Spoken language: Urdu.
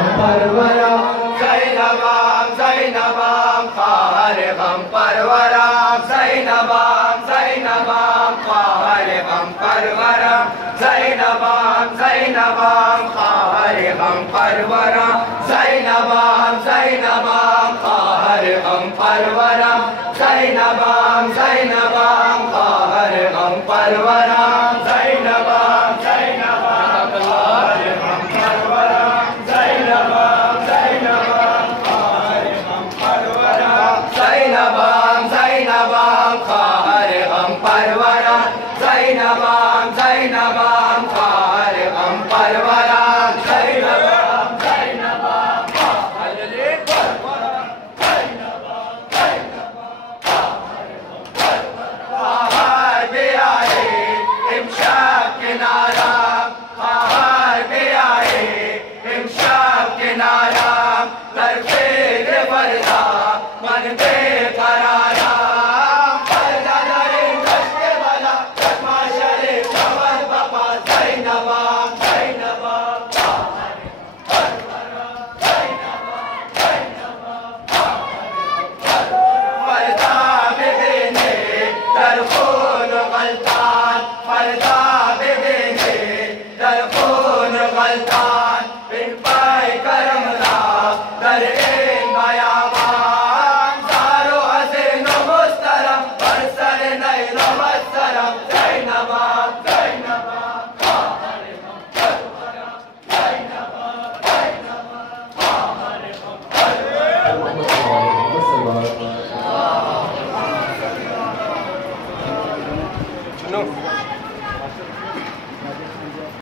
غم پرورا زینبام زینبام خواہر غم پرورا زینبام زینبام خواہر غم پرورا زینبام زینبام خواہر غم پرورا زینبام زینبام خواہر غم پرورا زینبام زینبام خواہر غم پرورا زینبام زینبام خواہر غم پرورا زینبام زینبام خواہر غم پرورا زینبام زینبام خواہر غم پرورا زینبام زینبام خواہر غم پرورا زینبام زینبام خواہر خواہر بھی آئے امشب کنارہ خواہر بھی آئے امشب کنارہ در فکر فردا من بے قرارا فردا در کشت والا چشمہ شریف شمر بپا زینبام زینبام خواہر پرورا زینبام زینبام فردا ببینے در خون غلطان فردا ببینے در خون غلطان